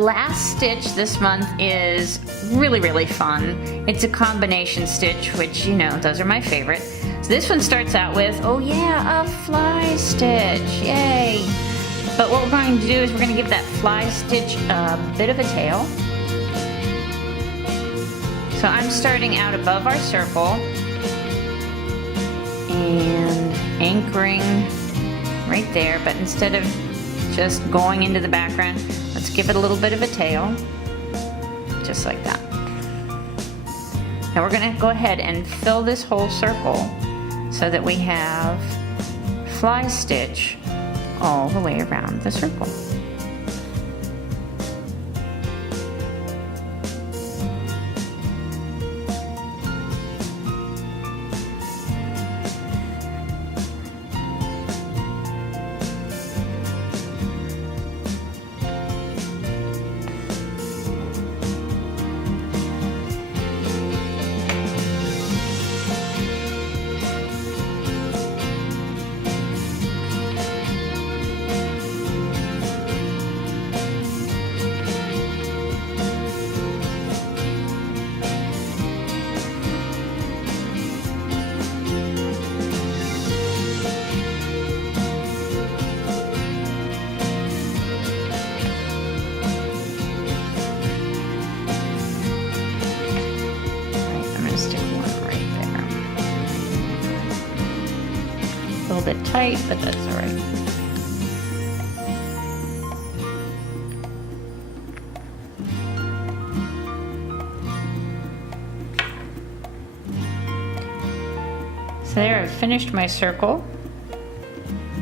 last stitch this month is really fun. It's a combination stitch, which, you know, those are my favorite. So this one starts out with, oh yeah, a fly stitch, yay. But what we're going to do is we're going to give that fly stitch a bit of a tail. So I'm starting out above our circle and anchoring right there, but instead of just going into the background, let's give it a little bit of a tail, just like that. Now we're going to go ahead and fill this whole circle so that we have fly stitch all the way around the circle. A little bit tight, but that's all right. So there, I've finished my circle,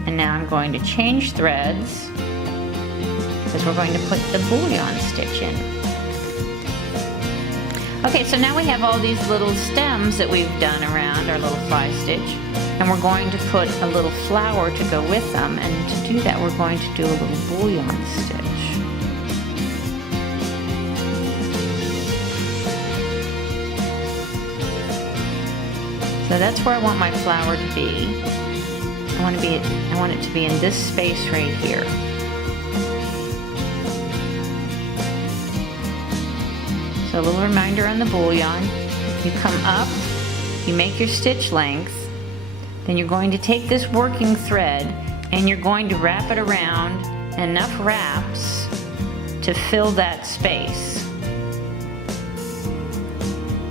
and now I'm going to change threads because we're going to put the bullion stitch in. Okay, so now we have all these little stems that we've done around our little fly stitch, and we're going to put a little flower to go with them, and to do that we're going to do a little bullion stitch. So that's where I want my flower to be. I want it to be in this space right here. So a little reminder on the bullion, you come up, you make your stitch length, then you're going to take this working thread and you're going to wrap it around enough wraps to fill that space.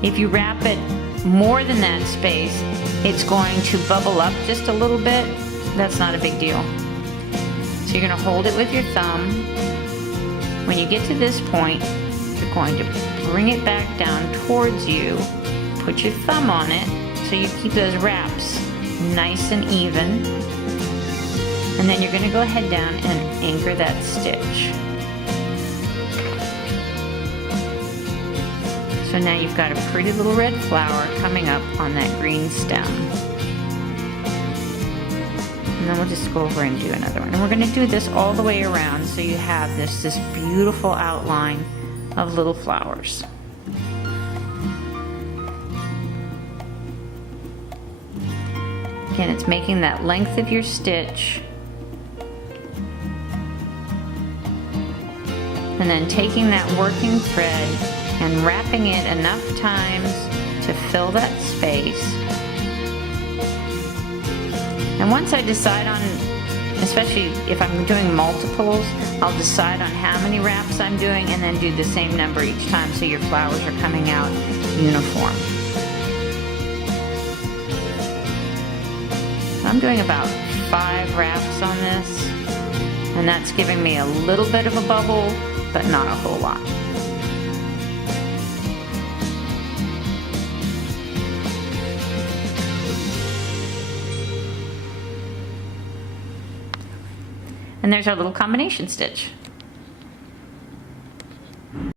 If you wrap it more than that space, it's going to bubble up just a little bit. That's not a big deal. So you're going to hold it with your thumb. When you get to this point, you're going to bring it back down towards you, put your thumb on it so you keep those wraps nice and even, and then you're going to go ahead down and anchor that stitch. So now you've got a pretty little red flower coming up on that green stem. And then we'll just go over and do another one. And we're going to do this all the way around so you have this beautiful outline of little flowers. Again, it's making that length of your stitch and then taking that working thread and wrapping it enough times to fill that space. And once I decide on, especially if I'm doing multiples, I'll decide on how many wraps I'm doing and then do the same number each time so your flowers are coming out uniform. I'm doing about 5 wraps on this, and that's giving me a little bit of a bubble, but not a whole lot. And there's our little combination stitch.